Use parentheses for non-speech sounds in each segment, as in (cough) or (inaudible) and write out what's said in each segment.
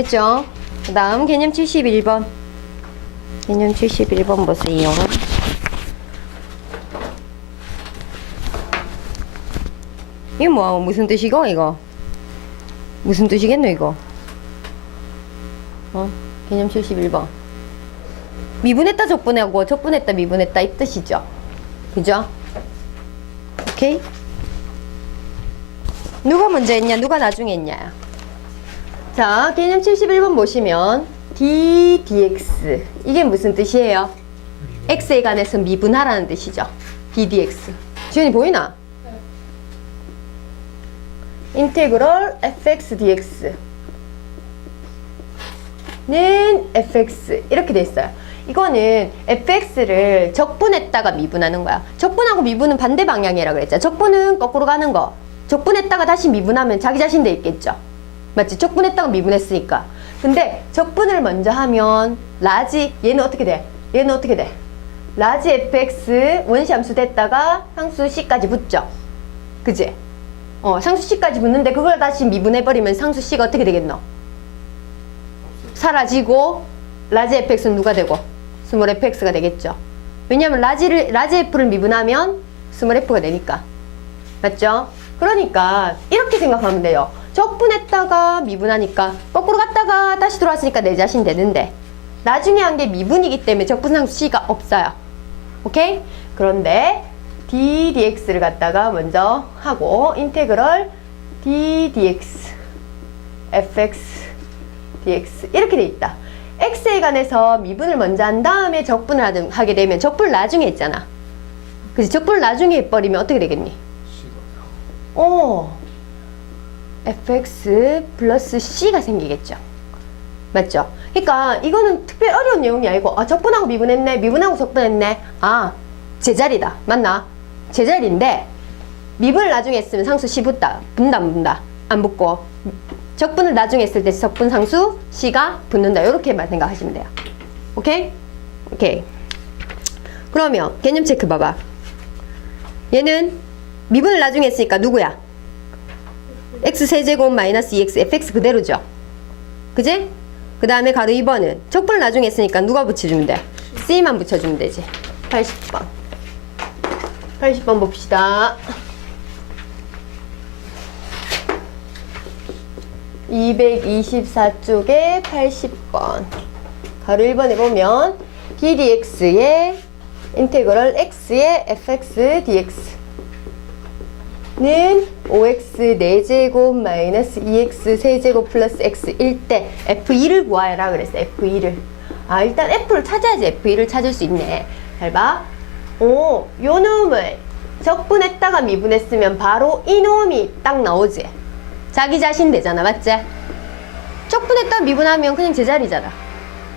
했죠? 그 다음 개념 71번. 개념 71번 보세요. 이거 뭐 무슨 뜻이고 이거? 무슨 뜻이겠노 이거? 어? 개념 71번. 미분했다 적분하고 적분했다 미분했다 이 뜻이죠. 그죠? 오케이? 누가 먼저 했냐? 누가 나중에 했냐? 자, 개념 71번 보시면 d dx 이게 무슨 뜻이에요? x에 관해서 미분하라는 뜻이죠. d dx. 지현이 보이나? 인테그럴 fx dx 는 fx 이렇게 돼 있어요. 이거는 fx를 적분했다가 미분하는 거야. 적분하고 미분은 반대 방향이라 그랬죠. 적분은 거꾸로 가는 거. 적분했다가 다시 미분하면 자기 자신 돼 있겠죠. 맞지? 적분했다가 미분했으니까. 근데 적분을 먼저 하면 라지 얘는 어떻게 돼? 얘는 어떻게 돼? 라지 fx 원시 함수 됐다가 상수 c까지 붙죠. 그지? 어, 상수 c까지 붙는데 그걸 다시 미분해버리면 상수 c가 어떻게 되겠노? 사라지고 라지 fx는 누가 되고 스몰 fx가 되겠죠. 왜냐하면 라지를 라지 f를 미분하면 스몰 f가 되니까 맞죠? 그러니까 이렇게 생각하면 돼요. 적분했다가 미분하니까 거꾸로 갔다가 다시 돌아왔으니까 내 자신 되는데 나중에 한 게 미분이기 때문에 적분상수 c가 없어요. 오케이? 그런데 d dx를 갖다가 먼저 하고 인테그럴 d dx fx dx 이렇게 돼 있다. x에 관해서 미분을 먼저 한 다음에 적분을 하게 되면 적분을 나중에 했잖아. 그지 적분을 나중에 해버리면 어떻게 되겠니? 어, fx 플러스 c가 생기겠죠. 맞죠? 그러니까 이거는 특별히 어려운 내용이 아니고 아 적분하고 미분했네, 미분하고 적분했네. 아 제자리다, 맞나? 제자리인데 미분을 나중에 했으면 상수 c 붙다, 붙는다, 안 붙는다, 안 붙고 적분을 나중에 했을 때 적분 상수 c가 붙는다. 이렇게만 생각하시면 돼요. 오케이? 오케이. 그러면 개념 체크 봐봐. 얘는 미분을 나중에 했으니까 누구야? X 세제곱 마이너스 2x fx 그대로죠. 그지? 그 다음에 가로 2번은 적분을 나중에 했으니까 누가 붙여주면 돼? c만 붙여주면 되지. 80번. 80번 봅시다. 224쪽에 80번. 가로 1번에 보면 d dx의 인테그럴 x의 fx dx 는 5x 4제곱 마이너스 2x 세제곱 플러스 x 1대 f2를 구하라 그랬어 f2를 아 일단 f를 찾아야지 f2를 찾을 수 있네 잘 봐. 오, 요 놈을 적분했다가 미분했으면 바로 이 놈이 딱 나오지 자기 자신 되잖아 맞지? 적분했다가 미분하면 그냥 제자리잖아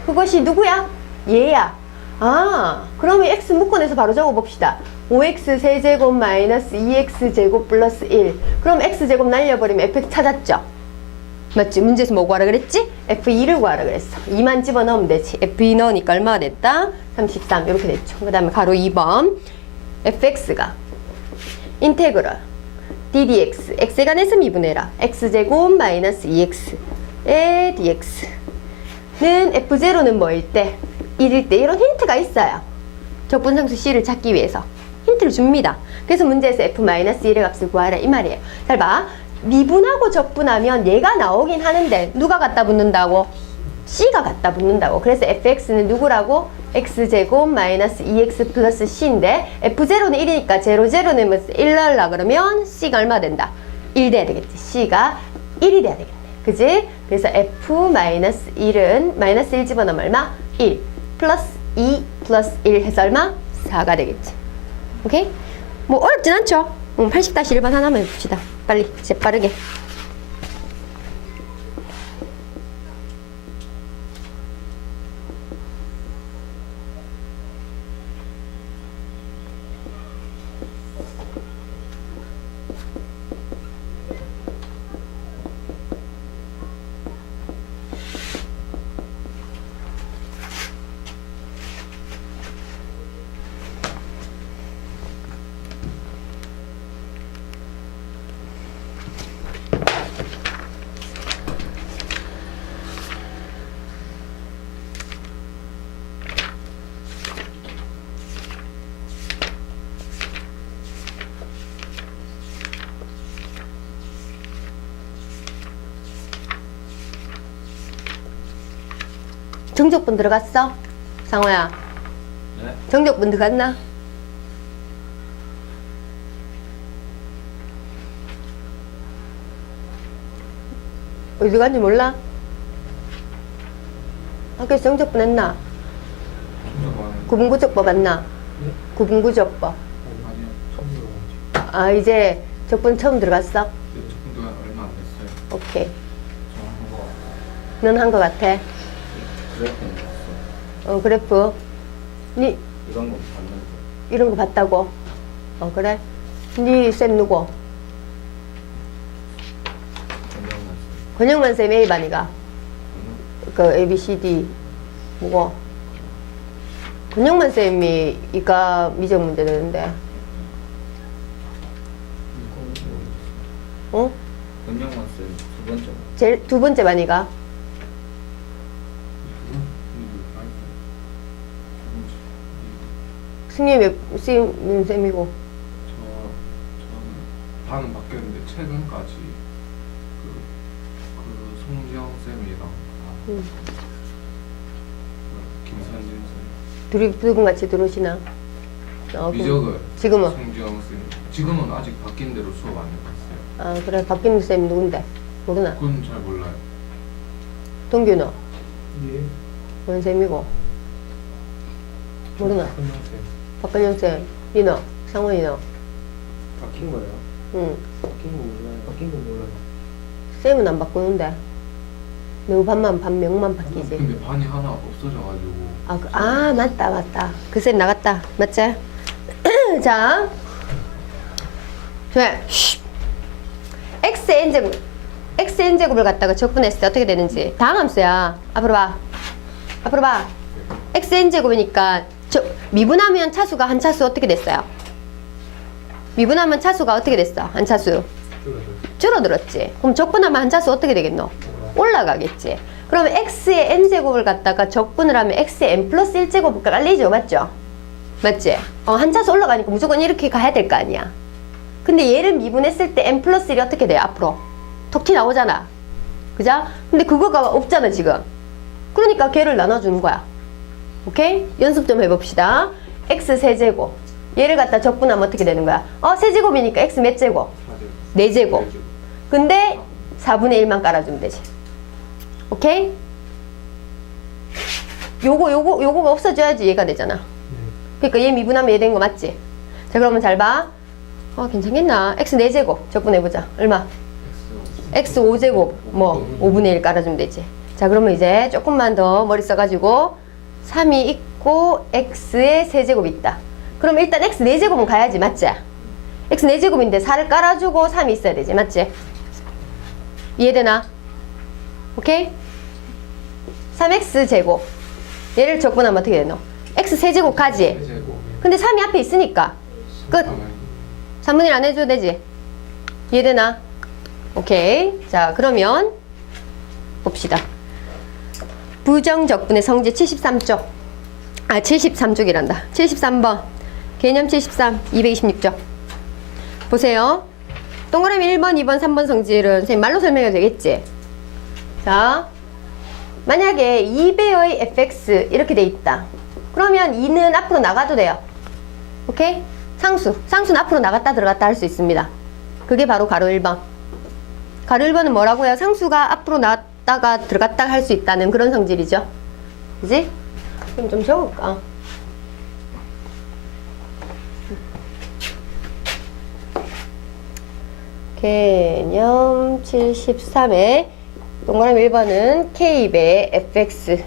그것이 누구야? 얘야 아, 그러면 x 묶어내서 바로 적어봅시다. 5x 세제곱 마이너스 2x 제곱 플러스 1. 그럼 x 제곱 날려버리면 fx 찾았죠? 맞지? 문제에서 뭐 구하라 그랬지? f2를 구하라 그랬어. 2만 집어넣으면 되지. f2 넣으니까 얼마가 됐다? 33 이렇게 됐죠. 그 다음에 가로 2번 fx가 인테그럴 ddx x에 관해서 미분해라. x제곱 마이너스 2x의 dx는 f0는 뭐일 때? 1일 때 이런 힌트가 있어요. 적분상수 c를 찾기 위해서 힌트를 줍니다. 그래서 문제에서 f-1의 값을 구하라 이 말이에요. 잘 봐. 미분하고 적분하면 얘가 나오긴 하는데 누가 갖다 붙는다고? c가 갖다 붙는다고. 그래서 fx는 누구라고? x제곱 마이너스 2x 플러스 c인데 f0는 1이니까 0, 0 넣으면 1 넣으려 그러면 c가 얼마 된다? 1 돼야 되겠지. c가 1이 돼야 되겠네. 그지? 그래서 f-1은 마이너스 1 집어넣으면 얼마? 1 플러스 2 플러스 1 해서 얼마? 4가 되겠지. 오케이? 뭐 어렵진 않죠? 음, 80-1번 하나만 해봅시다. 빨리, 재빠르게. 정적분 들어갔어? 상호야 네. 정적분 들어갔나? 어디 간지 몰라? 학교에서 정적분 했나? 구분구적법 했나? 네? 구분구적법. 아 이제 적분 처음 들어갔어? 네, 더 얼마 안 됐어요. 오케이. 넌 한 거 같아 그래프는 봤어요. 어 그래프 니 이런 거 봤는데. 이런 거 봤다고? 어 그래? 니쌤 누구? 권영만 쌤 A반이가 저는 그 A, B, C, D 뭐고? 권영만 쌤이 이과 미적 문제 되는데 이거 모르겠어요. 어? 권영만 쌤두 번째 거. 제일 두 번째 반이가 승리 몇 쌤, 쌤이고 저 저는 반은 바뀌었는데 최근까지 그, 그 송지영 쌤이랑 아, 음. 그 김선진 쌤 둘이 두분 같이 들어오시나? 어, 그럼 미적을 지금은? 송지영 쌤 지금은 아직 바뀐 대로 수업 안 해봤어요. 아 그래 박빈우 쌤 누군데? 모르나? 그건 잘 몰라요. 동규는 예. 뭔 쌤이고? 모르나? 건영쌤. 박근영 쌤, 이너, 상원이 너, 바뀐 거예요? 응. 바뀐 거 몰라요. 바뀐 거 몰라요. 쌤은 안 바꾸는데. 너 반만 반명만 바뀌지. 근데 반이 하나 없어져가지고 아, 그- 아 맞다 맞다. 그 쌤 나갔다. 맞지? (clears throat) 자, 좋아. 쉬. x n 제곱, x n 제곱을 갖다가 적분했을 때 어떻게 되는지 다음 함수야. 앞으로 봐. 앞으로 봐. x n 제곱이니까 저 미분하면 차수가 한 차수 어떻게 됐어요? 미분하면 차수가 어떻게 됐어? 한 차수 줄어들었지. 그럼 적분하면 한 차수 어떻게 되겠노? 올라가겠지. 그러면 x의 n제곱을 갖다가 적분을 하면 x의 n 플러스 1제곱을 깔리죠. 맞죠? 맞지? 어, 한 차수 올라가니까 무조건 이렇게 가야 될 거 아니야. 근데 얘를 미분했을 때 n 플러스 1이 어떻게 돼요? 앞으로. 톡티 나오잖아. 그죠? 근데 그거가 없잖아, 지금. 그러니까 걔를 나눠주는 거야. 오케이? 연습 좀 해봅시다. x 세제곱. 얘를 갖다 적분하면 어떻게 되는 거야? 어, 세제곱이니까 x 몇 제곱? 맞아요. 네제곱 근데 4분의 1만 깔아주면 되지. 오케이? 요거, 요거, 요거가 없어져야지 얘가 되잖아. 그러니까 얘 미분하면 얘 된 거 맞지? 자, 그러면 잘 봐. 어, 괜찮겠나? x 4제곱 적분해보자. 얼마? x 5제곱, 뭐, 5분의 1 깔아주면 되지. 자, 그러면 이제 조금만 더 머리 써가지고 3이 있고 x의 세제곱 있다. 그럼 일단 x 4제곱은 가야지, 맞지? x 4제곱인데 4를 깔아주고 3이 있어야 되지, 맞지? 이해되나? 오케이? 3x 제곱. 얘를 적분하면 어떻게 되노? x 세제곱 가지? 근데 3이 앞에 있으니까 끝. 3분의 1안 해줘도 되지? 이해되나? 오케이. 자, 그러면 봅시다. 부정적분의 성질 73쪽. 아, 73쪽이란다. 73번. 개념 73, 226쪽. 보세요. 동그라미 1번, 2번, 3번 성질은 선생님 말로 설명해도 되겠지? 자, 만약에 2배의 fx 이렇게 돼 있다. 그러면 2는 앞으로 나가도 돼요. 오케이? 상수. 상수는 앞으로 나갔다 들어갔다 할 수 있습니다. 그게 바로 가로 1번. 가로 1번은 뭐라고요? 상수가 앞으로 나갔다 가 들어갔다 할수 있다는 그런 성질이죠. 그지? 그럼 좀 적을까? 개념 73에 동그라미 1번은 K배 fx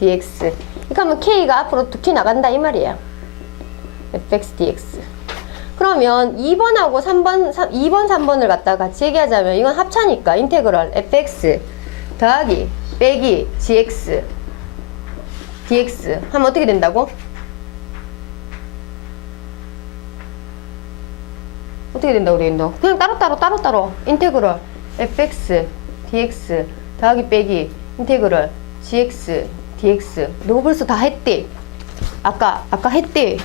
dx 그러니까 하면 K가 앞으로 툭 튀나간다 이 말이에요 fx dx 그러면 2번하고 3번 3, 2번 3번을 갖다 같이 얘기하자면 이건 합차니까 인테그럴 fx 더하기 빼기 gx dx 하면 어떻게 된다고? 어떻게 된다고 그랬노? 그냥 따로따로 따로따로. 인테그럴. fx dx 더하기 빼기 인테그럴 gx dx. 너 벌써 다 했대? 아까 아까 했대.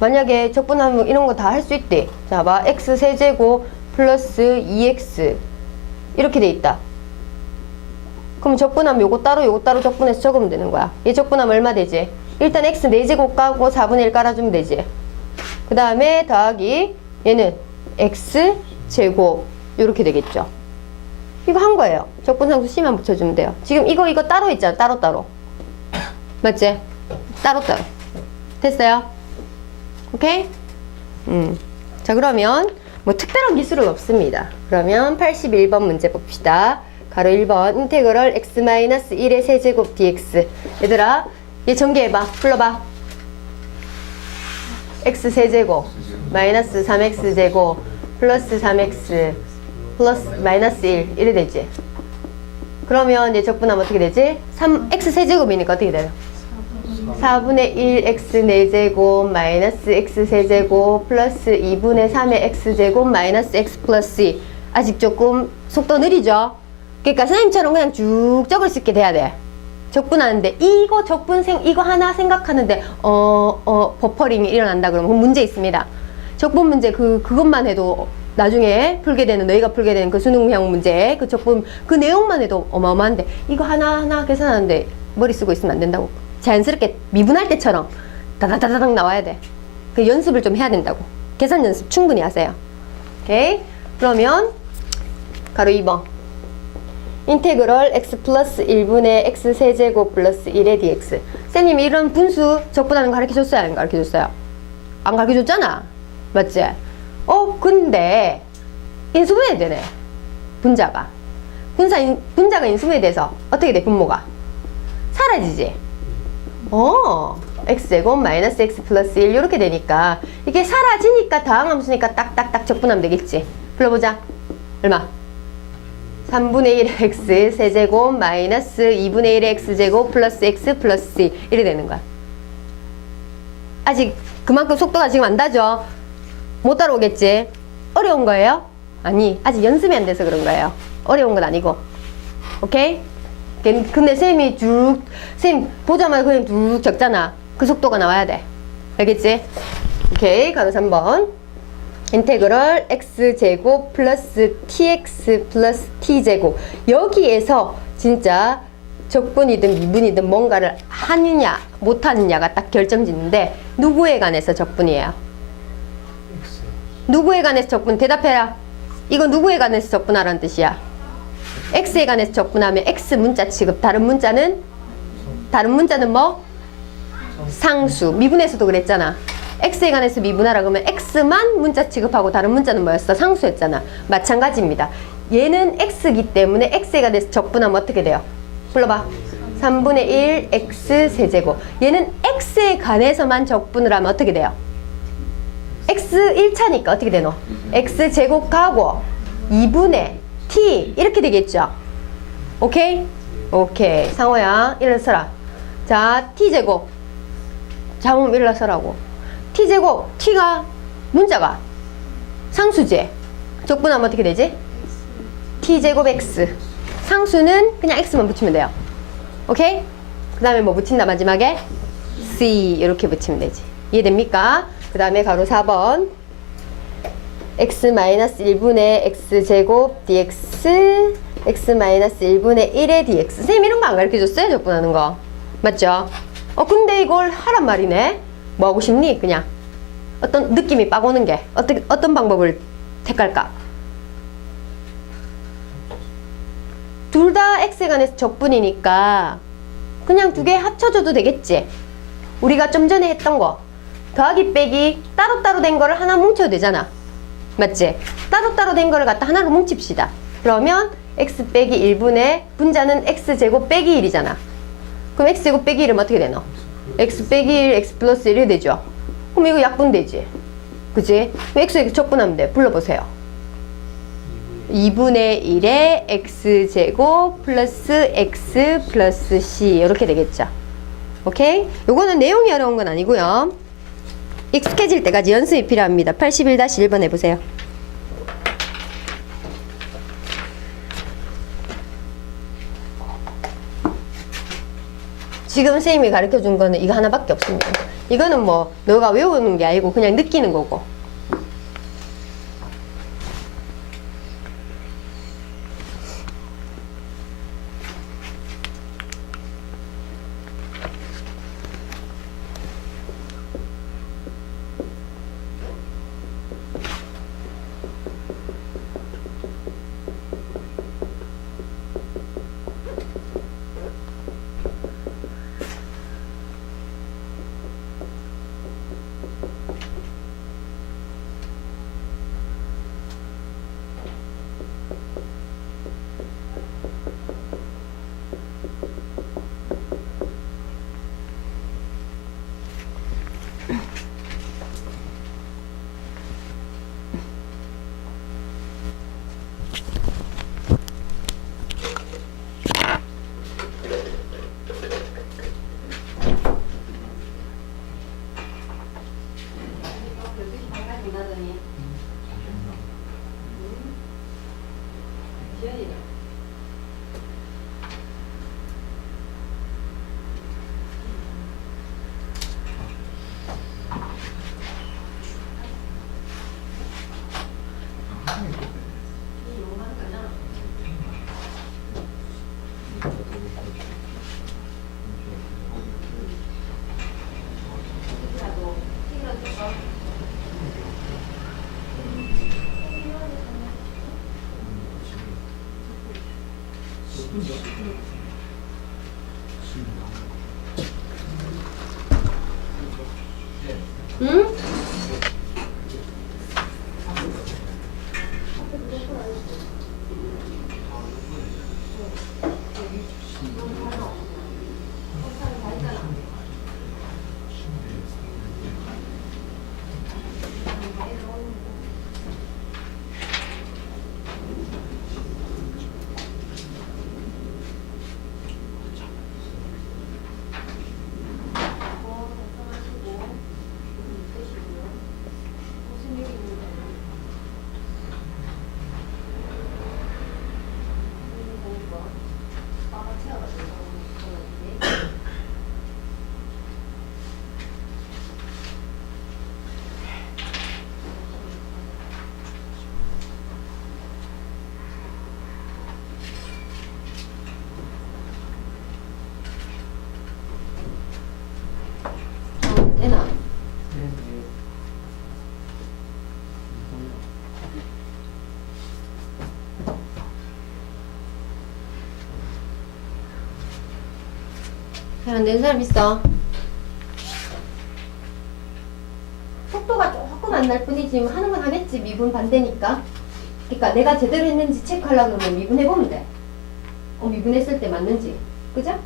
만약에 적분하면 이런 거 다 할 수 있대. 자 봐. x 세제곱 플러스 2x 이렇게 돼 있다 그럼 적분하면 요거 따로 요거 따로 적분해서 적으면 되는 거야. 얘 적분하면 얼마 되지? 일단 x 4제곱 까고 4분의 1 깔아주면 되지. 그 다음에 더하기 얘는 x 제곱 이렇게 되겠죠. 이거 한 거예요. 적분상수 C만 붙여주면 돼요. 지금 이거 이거 따로 있잖아. 따로 따로. 맞지? 따로 따로. 됐어요? 오케이? 음. 자 그러면 뭐 특별한 기술은 없습니다. 그러면 81번 문제 봅시다. 가로 1번 인테그럴 x-1의 세제곱 dx 얘들아 얘 전개해봐. 풀러봐. x 세제곱 마이너스 3x 제곱 플러스 3x 플러스 마이너스 1 이래 되지. 그러면 얘 적분하면 어떻게 되지? 3x 세제곱이니까 어떻게 돼요? 4분의 1 x 4제곱 마이너스 x 세제곱 플러스 2분의 3의 x 제곱 마이너스 x 플러스 2 아직 조금 속도 느리죠? 그러니까 선생님처럼 그냥 쭉 적을 수 있게 돼야 돼 적분하는데 이거 적분 생 이거 하나 생각하는데 어 어 버퍼링이 일어난다 그러면 문제 있습니다 적분 문제 그 그것만 해도 나중에 풀게 되는 너희가 풀게 되는 그 수능형 문제 그 적분 그 내용만 해도 어마어마한데 이거 하나 하나 계산하는데 머리 쓰고 있으면 안 된다고 자연스럽게 미분할 때처럼 다다다다닥 나와야 돼. 그 연습을 좀 해야 된다고. 계산 연습 충분히 하세요. 오케이? 그러면 가로 2번. 인테그럴 x 플러스 1분의 x 세제곱 플러스 1의 dx. 쌤님이 이런 분수 적분하는 거 가르쳐 줬어요? 안 가르쳐 줬어요? 안 가르쳐 줬잖아. 맞지? 어, 근데 인수분해 되네. 분자가. 분사 인, 분자가 인수분해 돼서 어떻게 돼? 분모가. 사라지지. 어, x제곱 마이너스 x 플러스 1 이렇게 되니까 이게 사라지니까 다항함수니까 딱딱딱 적분하면 되겠지. 불러보자. 얼마? 3분의 1 x 세제곱 마이너스 2분의 1 x제곱 플러스 x 플러스 2 이래 되는 거야. 아직 그만큼 속도가 지금 안 나죠? 못 따라오겠지? 어려운 거예요? 아니, 아직 연습이 안 돼서 그런 거예요. 어려운 건 아니고. 오케이? 걔- 근데 쌤이 쭉, 쌤 보자마자 그냥 쭉 적잖아. 그 속도가 나와야 돼. 알겠지? 오케이. 가로 3번. 인테그럴 x제곱 플러스 tx 플러스 t제곱. 여기에서 진짜 적분이든 미분이든 뭔가를 하느냐, 못하느냐가 딱 결정짓는데, 누구에 관해서 적분이에요? 누구에 관해서 적분? 대답해라. 이거 누구에 관해서 적분하라는 뜻이야? x에 관해서 적분하면 x 문자 취급. 다른 문자는 다른 문자는 뭐? 상수. 미분에서도 그랬잖아. X에 관해서 미분하라 그러면 x만 문자 취급하고 다른 문자는 뭐였어? 상수였잖아. 마찬가지입니다. 얘는 x기 때문에 x에 관해서 적분하면 어떻게 돼요? 불러봐. 3분의 1 x 세제곱. 얘는 x에 관해서만 적분을 하면 어떻게 돼요? x 1차니까 어떻게 되노? x 제곱 가고 2분의 t 이렇게 되겠죠? 오케이? 오케이. 상호야 일어서라. 자, t 제곱. 자음 일어서라고. T 제곱 t가 문자가 상수지. 적분하면 어떻게 되지? t 제곱 x. 상수는 그냥 x만 붙이면 돼요. 오케이? 그 다음에 뭐 붙인다 마지막에? c 이렇게 붙이면 되지. 이해됩니까? 그 다음에 가로 4번 x-1분의 x제곱 dx x-1분의 1의 dx 선생님 이런 거 안 가르쳐줬어요? 적분하는 거 맞죠? 어 근데 이걸 하란 말이네 뭐 하고 싶니? 그냥 어떤 느낌이 빡 오는 게 어떤, 어떤 방법을 택할까? 둘 다 x에 관해서 적분이니까 그냥 두 개 합쳐줘도 되겠지 우리가 좀 전에 했던 거 더하기 빼기 따로따로 된 거를 하나 뭉쳐도 되잖아 맞지? 따로따로 된 거를 갖다 하나로 뭉칩시다 그러면 x 빼기 1분의 분자는 x제곱 빼기 1이잖아 그럼 x제곱 빼기 1은 어떻게 되노? X 빼기 1, x 플러스 1이 되죠? 그럼 이거 약분 되지. 그지? 그럼 x에 적분하면 돼. 불러보세요. 2분의 1의 x제곱 플러스 x 플러스 c. 이렇게 되겠죠? 오케이? 요거는 내용이 어려운 건 아니고요. 익숙해질 때까지 연습이 필요합니다. 81-1번 해보세요 지금 선생님이 가르쳐 준 거는 이거 하나밖에 없습니다. 이거는 뭐 너가 외우는 게 아니고 그냥 느끼는 거고 잘 안 되는 사람 있어? 속도가 조금 안 날 뿐이지 뭐 하는 건 하겠지 미분 반대니까 그러니까 내가 제대로 했는지 체크하려고 그러면 미분해보면 돼 어, 미분했을 때 맞는지 그죠?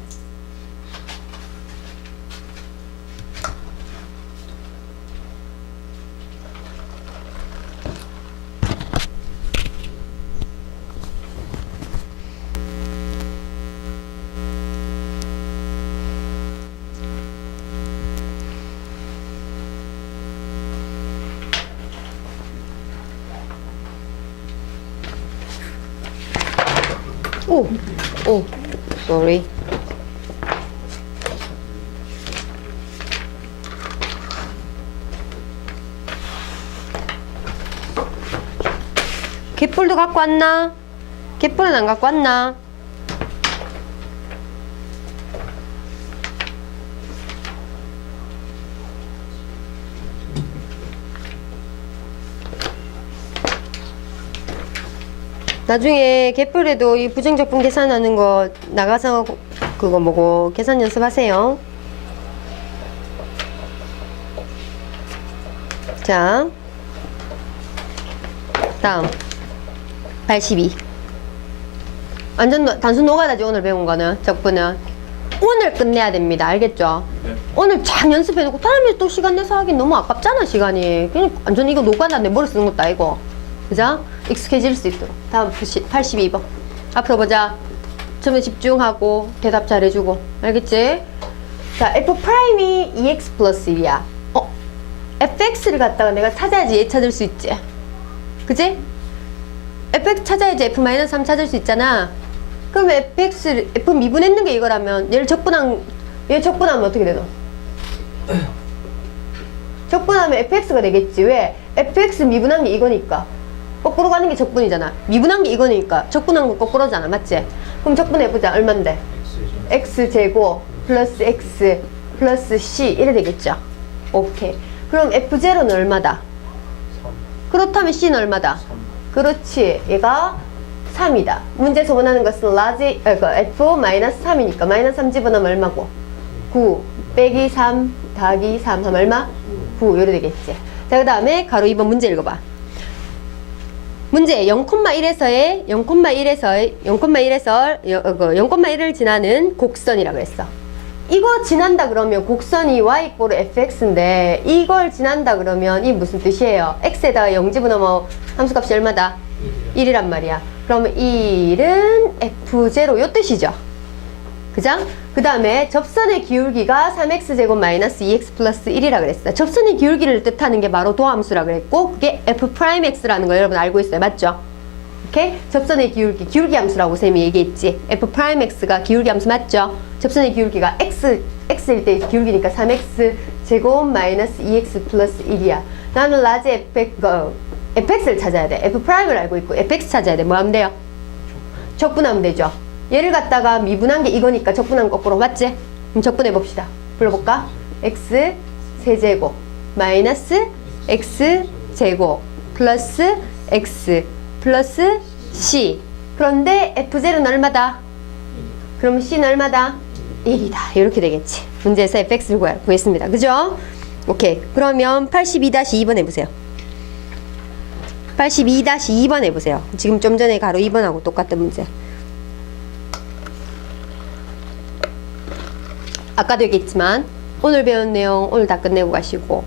오, 오, sorry. 갯불도 갖고 왔나? 갯불은 안 갖고 왔나? 나중에 갯불에도 이 부정적분 계산하는 거 나가서 그거 뭐고 계산 연습하세요. 자, 다음 82. 완전 노- 단순 노가다지 오늘 배운 거는 적분은 오늘 끝내야 됩니다. 알겠죠? 네. 오늘 쫙 연습해놓고 다음에 또 시간 내서 하긴 너무 아깝잖아 시간이. 그냥 완전 이거 노가다 내 머리 쓰는 것도 아니고. 그죠? 익숙해질 수 있도록. 다음 82번. 앞으로 보자. 처음에 집중하고 대답 잘해주고. 알겠지? 자, f 프라임이 2x 플러스 1이야. 어? fx를 갖다가 내가 찾아야지 얘 찾을 수 있지. 그지? fx 찾아야지 f 마이너스 3 찾을 수 있잖아. 그럼 fx, f 미분했는 게 이거라면 얘를 적분한, 얘 적분하면 어떻게 되노? 적분하면 fx가 되겠지. 왜? fx 미분한 게 이거니까. 거꾸로 가는 게 적분이잖아. 미분한 게 이거니까. 적분한 거 거꾸로잖아. 맞지? 그럼 적분해보자. 얼만데? X제곱 플러스 x 플러스 c 이래 되겠죠. 오케이. 그럼 f0는 얼마다? 3. 그렇다면 c는 얼마다? 3. 그렇지. 얘가 3이다. 문제에서 원하는 것은 라지, 아, 그 f 마이너스 3이니까 마이너스 3 집어넣으면 얼마고? 9 빼기 3 더하기 3 하면 얼마? 9 이래 되겠지. 자, 그 다음에 가로 2번 문제 읽어봐. 문제 0,1에서의 0,1에서 0,1에서 0,1을 지나는 곡선이라고 했어. 이거 지난다 그러면 곡선이 y 꼴 fx인데 이걸 지난다 그러면 이 무슨 뜻이에요? x에다가 0 집어넣으면 함수값이 얼마다? 1이란 말이야. 그러면 1은 f0 요 뜻이죠. 그죠? 그 다음에 접선의 기울기가 3x제곱 마이너스 2x 플러스 1이라 그랬어요. 접선의 기울기를 뜻하는 게 바로 도함수라 그랬고 그게 f'x라는 거 여러분 알고 있어요. 맞죠? 오케이? 접선의 기울기, 기울기 함수라고 쌤이 얘기했지. f'x가 기울기 함수 맞죠? 접선의 기울기가 x, x일 때 기울기니까 3x 제곱 마이너스 2x 플러스 1이야. 나는 라지 fx, 어, fx를 찾아야 돼. f'을 알고 있고 fx 찾아야 돼. 뭐 하면 돼요? 적분하면 되죠. 얘를 갖다가 미분한 게 이거니까 적분한 거꾸로 맞지? 그럼 적분해 봅시다. 불러볼까? x 세제곱 마이너스 x 제곱 플러스 x 플러스 c 그런데 f0는 얼마다? 그럼 c는 얼마다? 1이다. 이렇게 되겠지. 문제에서 fx를 구했습니다. 그죠? 오케이. 그러면 82-2번 해보세요. 82-2번 해보세요. 지금 좀 전에 가로 2번하고 똑같은 문제. 아까도 얘기했지만 오늘 배운 내용 오늘 다 끝내고 가시고